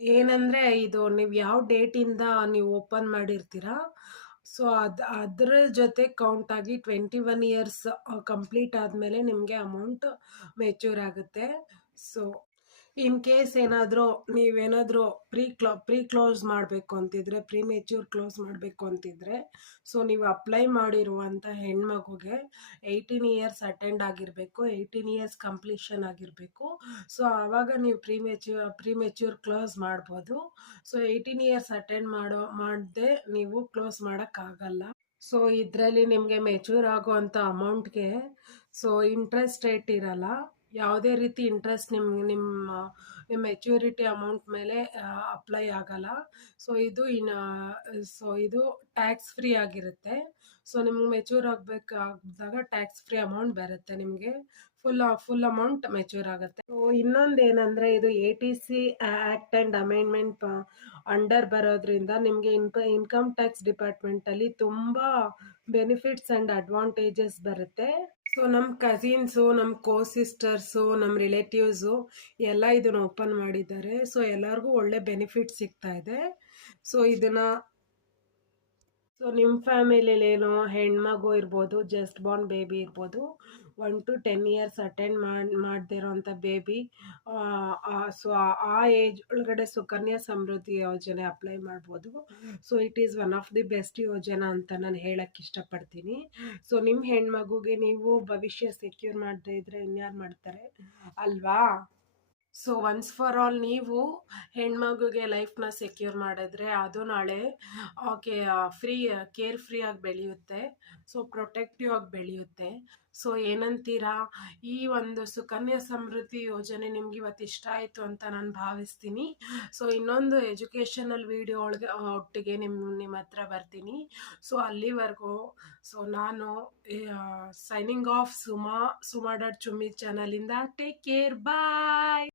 ಏನಂದ್ರೆ ಇದು ನೀವು ಯಾವ ಡೇಟಿಂದ ನೀವು ಓಪನ್ ಮಾಡಿರ್ತೀರಾ, ಸೊ ಅದ್ರ ಜೊತೆ ಕೌಂಟ್ ಆಗಿ 21 ಇಯರ್ಸ್ ಕಂಪ್ಲೀಟ್ ಆದಮೇಲೆ ನಿಮಗೆ ಅಮೌಂಟ್ ಮೆಚ್ಯೂರ್ ಆಗುತ್ತೆ. ಸೊ ಇನ್ ಕೇಸ್ ಏನಾದರೂ ನೀವೇನಾದರೂ ಪ್ರೀ ಕ್ಲೋಸ್ ಮಾಡಬೇಕು ಅಂತಿದ್ರೆ, ಪ್ರೀ ಮೆಚ್ಯೂರ್ ಕ್ಲೋಸ್ ಮಾಡಬೇಕು ಅಂತಿದ್ರೆ, ಸೊ ನೀವು ಅಪ್ಲೈ ಮಾಡಿರುವಂಥ ಹೆಣ್ಮಗುಗೆ 18 ಇಯರ್ಸ್ ಅಟೆಂಡ್ ಆಗಿರಬೇಕು, 18 ಇಯರ್ಸ್ ಕಂಪ್ಲೀಷನ್ ಆಗಿರಬೇಕು. ಸೊ ಆವಾಗ ನೀವು ಪ್ರೀ ಮೆಚ್ಯೂರ್ ಕ್ಲೋಸ್ ಮಾಡ್ಬೋದು. ಸೊ 18 ಇಯರ್ಸ್ ಅಟೆಂಡ್ ಮಾಡದೆ ನೀವು ಕ್ಲೋಸ್ ಮಾಡೋಕ್ಕಾಗಲ್ಲ. ಸೊ ಇದರಲ್ಲಿ ನಿಮಗೆ ಮೆಚ್ಯೂರ್ ಆಗುವಂಥ ಅಮೌಂಟ್ಗೆ ಸೊ ಇಂಟ್ರೆಸ್ಟ್ ರೇಟ್ ಇರಲ್ಲ. ಯಾವುದೇ ರೀತಿ ಇಂಟ್ರೆಸ್ಟ್ ನಿಮ್ಮ ಮೆಚ್ಯೂರಿಟಿ ಅಮೌಂಟ್ ಮೇಲೆ ಅಪ್ಲೈ ಆಗಲ್ಲ. ಸೊ ಇದು ಟ್ಯಾಕ್ಸ್ ಫ್ರೀ ಆಗಿರುತ್ತೆ. ಸೊ ನಿಮ್ಗೆ ಮೆಚ್ಯೂರ್ ಆಗಬೇಕಾದಾಗ ಟ್ಯಾಕ್ಸ್ ಫ್ರೀ ಅಮೌಂಟ್ ಬರುತ್ತೆ ನಿಮಗೆ. ಫುಲ್ ಅಮೌಂಟ್ ಮೆಚ್ಯೂರ್ ಆಗುತ್ತೆ. ಸೊ ಇನ್ನೊಂದು ಏನಂದರೆ, ಇದು ATC act and amendment under ಬರೋದ್ರಿಂದ ನಿಮಗೆ ಇನ್ಕಮ್ ಟ್ಯಾಕ್ಸ್ ಡಿಪಾರ್ಟ್ಮೆಂಟಲ್ಲಿ ತುಂಬ ಬೆನಿಫಿಟ್ಸ್ ಆ್ಯಂಡ್ ಅಡ್ವಾಂಟೇಜಸ್ ಬರುತ್ತೆ. ಸೊ ನಮ್ಮ ಕಸಿನ್ಸು, ನಮ್ಮ ಸಿಸ್ಟರ್ಸು, ನಮ್ಮ ರಿಲೇಟಿವ್ಸು ಎಲ್ಲ ಇದನ್ನು ಓಪನ್ ಮಾಡಿದ್ದಾರೆ. ಸೊ ಎಲ್ಲರಿಗೂ ಒಳ್ಳೆ ಬೆನಿಫಿಟ್ ಸಿಗ್ತಾ ಇದೆ. ಸೊ ನಿಮ್ಮ ಫ್ಯಾಮಿಲಿಲಿ ಏನೋ ಹೆಣ್ಮಗು ಇರ್ಬೋದು, ಜಸ್ಟ್ ಬಾರ್ನ್ ಬೇಬಿ ಇರ್ಬೋದು, 1 to 10 ಇಯರ್ಸ್ ಅಟೆಂಡ್ ಮಾಡದೇ ಇರೋಂಥ ಬೇಬಿ, ಸೊ ಆ ಏಜ್ ಒಳಗಡೆ ಸುಕನ್ಯಾ ಸಮೃದ್ಧಿ ಯೋಜನೆ ಅಪ್ಲೈ ಮಾಡ್ಬೋದು. So it is one of the best ಯೋಜನಾ ಅಂತ ನಾನು ಹೇಳಕ್ಕೆ ಇಷ್ಟಪಡ್ತೀನಿ. ಸೊ ನಿಮ್ಮ ಹೆಣ್ಮಗುಗೆ ನೀವು ಭವಿಷ್ಯ ಸೆಕ್ಯೂರ್ ಮಾಡದೇ ಇದ್ರೆ ಇನ್ಯಾರು ಮಾಡ್ತಾರೆ ಅಲ್ವಾ? ಸೊ ಒನ್ಸ್ ಫಾರ್ ಆಲ್ ನೀವು ಹೆಣ್ಮಗುಗೆ ಲೈಫ್ನ ಸೆಕ್ಯೂರ್ ಮಾಡಿದ್ರೆ, ಅದು ನಾಳೆ ಓಕೆ ಕೇರ್ ಫ್ರೀ ಆಗಿ ಬೆಳೆಯುತ್ತೆ. ಸೊ ಪ್ರೊಟೆಕ್ಟಿವ್ ಆಗಿ ಬೆಳೆಯುತ್ತೆ. ಸೊ ಏನಂತೀರಾ, ಈ ಒಂದು ಸುಕನ್ಯಾ ಸಮೃದ್ಧಿ ಯೋಜನೆ ನಿಮ್ಗೆ ಇವತ್ತು ಇಷ್ಟ ಆಯಿತು ಅಂತ ನಾನು ಭಾವಿಸ್ತೀನಿ. ಸೊ ಇನ್ನೊಂದು ಎಜುಕೇಷನಲ್ ವಿಡಿಯೋ ಒಟ್ಟಿಗೆ ನಿಮ್ಮ ಹತ್ರ ಬರ್ತೀನಿ. ಸೊ ಅಲ್ಲಿವರೆಗೂ ಸೊ ನಾನು signing off Suma dot Chummi ಚಾನಲಿಂದ. ಟೇಕ್ ಕೇರ್, ಬಾಯ್.